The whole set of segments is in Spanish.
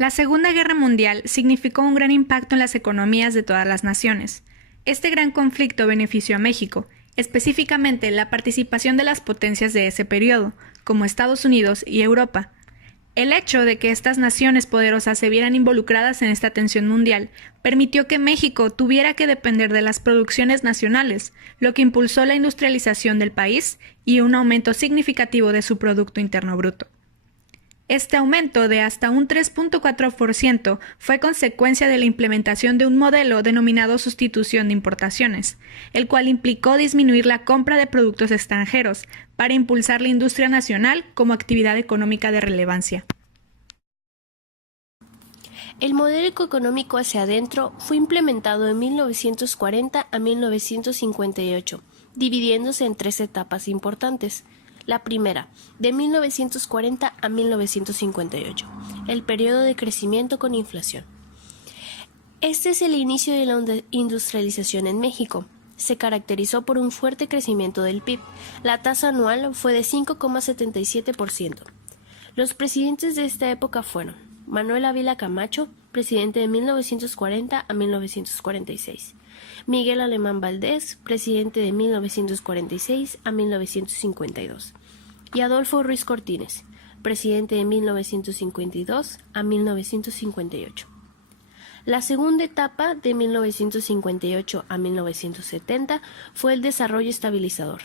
La Segunda Guerra Mundial significó un gran impacto en las economías de todas las naciones. Este gran conflicto benefició a México, específicamente la participación de las potencias de ese periodo, como Estados Unidos y Europa. El hecho de que estas naciones poderosas se vieran involucradas en esta tensión mundial permitió que México tuviera que depender de las producciones nacionales, lo que impulsó la industrialización del país y un aumento significativo de su Producto Interno Bruto. Este aumento de hasta un 3.4% fue consecuencia de la implementación de un modelo denominado sustitución de importaciones, el cual implicó disminuir la compra de productos extranjeros para impulsar la industria nacional como actividad económica de relevancia. El modelo económico hacia adentro fue implementado en 1940 a 1958, dividiéndose en tres etapas importantes. La primera, de 1940 a 1958, el periodo de crecimiento con inflación. Este es el inicio de la industrialización en México. Se caracterizó por un fuerte crecimiento del PIB. La tasa anual fue de 5,77%. Los presidentes de esta época fueron Manuel Ávila Camacho, presidente de 1940 a 1946. Miguel Alemán Valdés, presidente de 1946 a 1952. Y Adolfo Ruiz Cortines, presidente de 1952 a 1958. La segunda etapa, de 1958 a 1970, fue el desarrollo estabilizador.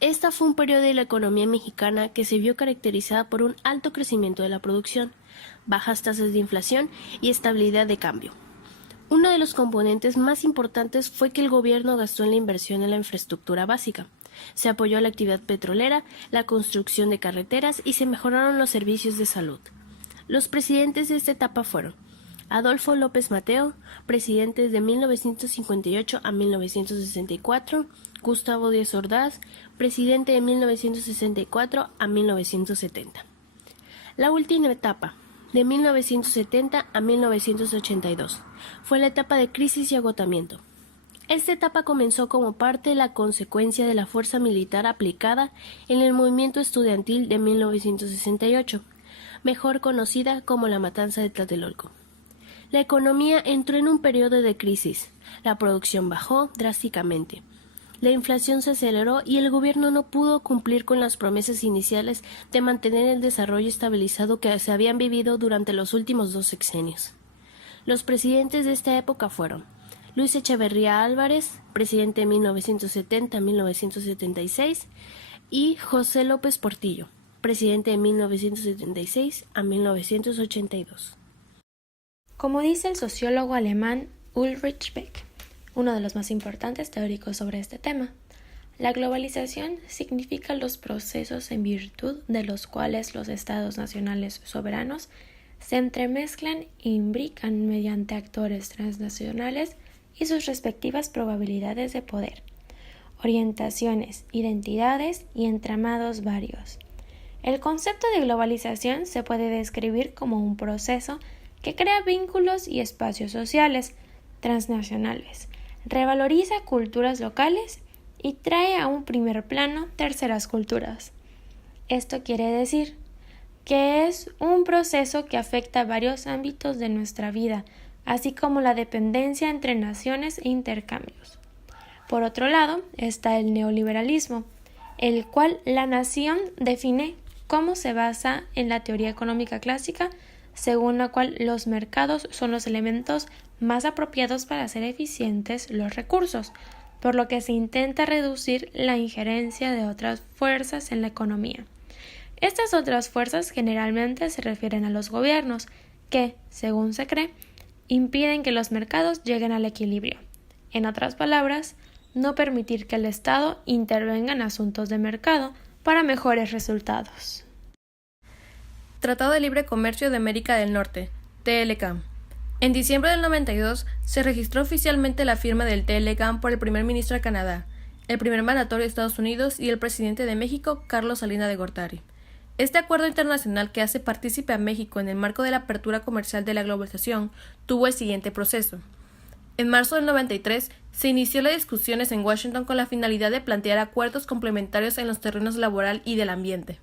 Esta fue un periodo de la economía mexicana que se vio caracterizada por un alto crecimiento de la producción, bajas tasas de inflación y estabilidad de cambio. Uno de los componentes más importantes fue que el gobierno gastó en la inversión en la infraestructura básica. Se apoyó a la actividad petrolera, la construcción de carreteras y se mejoraron los servicios de salud. Los presidentes de esta etapa fueron Adolfo López Mateo, presidente de 1958 a 1964, Gustavo Díaz Ordaz, presidente de 1964 a 1970. La última etapa, de 1970 a 1982, fue la etapa de crisis y agotamiento. Esta etapa comenzó como parte de la consecuencia de la fuerza militar aplicada en el movimiento estudiantil de 1968, mejor conocida como la Matanza de Tlatelolco. La economía entró en un periodo de crisis, la producción bajó drásticamente, la inflación se aceleró y el gobierno no pudo cumplir con las promesas iniciales de mantener el desarrollo estabilizado que se habían vivido durante los últimos 2 sexenios. Los presidentes de esta época fueron Luis Echeverría Álvarez, presidente de 1970 a 1976, y José López Portillo, presidente de 1976 a 1982. Como dice el sociólogo alemán Ulrich Beck, uno de los más importantes teóricos sobre este tema, la globalización significa los procesos en virtud de los cuales los estados nacionales soberanos se entremezclan e imbrican mediante actores transnacionales y sus respectivas probabilidades de poder, orientaciones, identidades y entramados varios. El concepto de globalización se puede describir como un proceso que crea vínculos y espacios sociales transnacionales, revaloriza culturas locales y trae a un primer plano terceras culturas. Esto quiere decir que es un proceso que afecta varios ámbitos de nuestra vida, así como la dependencia entre naciones e intercambios. Por otro lado, está el neoliberalismo, el cual la nación define como se basa en la teoría económica clásica, según la cual los mercados son los elementos más apropiados para hacer eficientes los recursos, por lo que se intenta reducir la injerencia de otras fuerzas en la economía. Estas otras fuerzas generalmente se refieren a los gobiernos, que, según se cree, impiden que los mercados lleguen al equilibrio. En otras palabras, no permitir que el Estado intervenga en asuntos de mercado para mejores resultados. Tratado de Libre Comercio de América del Norte, TLCAM. En diciembre del 92 se registró oficialmente la firma del TLCAM por el primer ministro de Canadá, el primer mandatario de Estados Unidos y el presidente de México, Carlos Salinas de Gortari. Este acuerdo internacional que hace partícipe a México en el marco de la apertura comercial de la globalización tuvo el siguiente proceso. En marzo del 93 se inició las discusiones en Washington con la finalidad de plantear acuerdos complementarios en los terrenos laboral y del ambiente.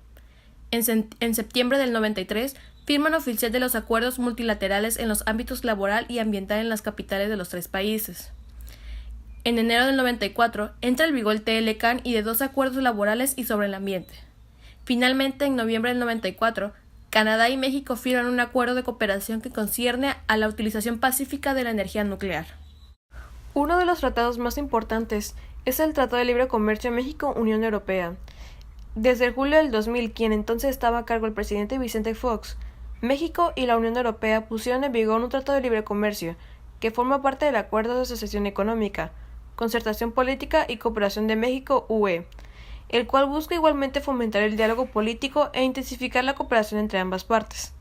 En septiembre del 93, firman oficial de los acuerdos multilaterales en los ámbitos laboral y ambiental en las capitales de los 3 países. En enero del 94, entra en vigor el TLCAN y de 2 acuerdos laborales y sobre el ambiente. Finalmente, en noviembre del 94, Canadá y México firman un acuerdo de cooperación que concierne a la utilización pacífica de la energía nuclear. Uno de los tratados más importantes es el Tratado de Libre Comercio México-Unión Europea. Desde julio del 2000, quien entonces estaba a cargo el presidente Vicente Fox, México y la Unión Europea pusieron en vigor un Tratado de Libre Comercio, que forma parte del Acuerdo de Asociación Económica, Concertación Política y Cooperación de México-UE, el cual busca igualmente fomentar el diálogo político e intensificar la cooperación entre ambas partes.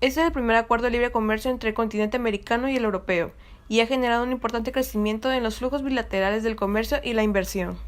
Este es el primer acuerdo de libre comercio entre el continente americano y el europeo, y ha generado un importante crecimiento en los flujos bilaterales del comercio y la inversión.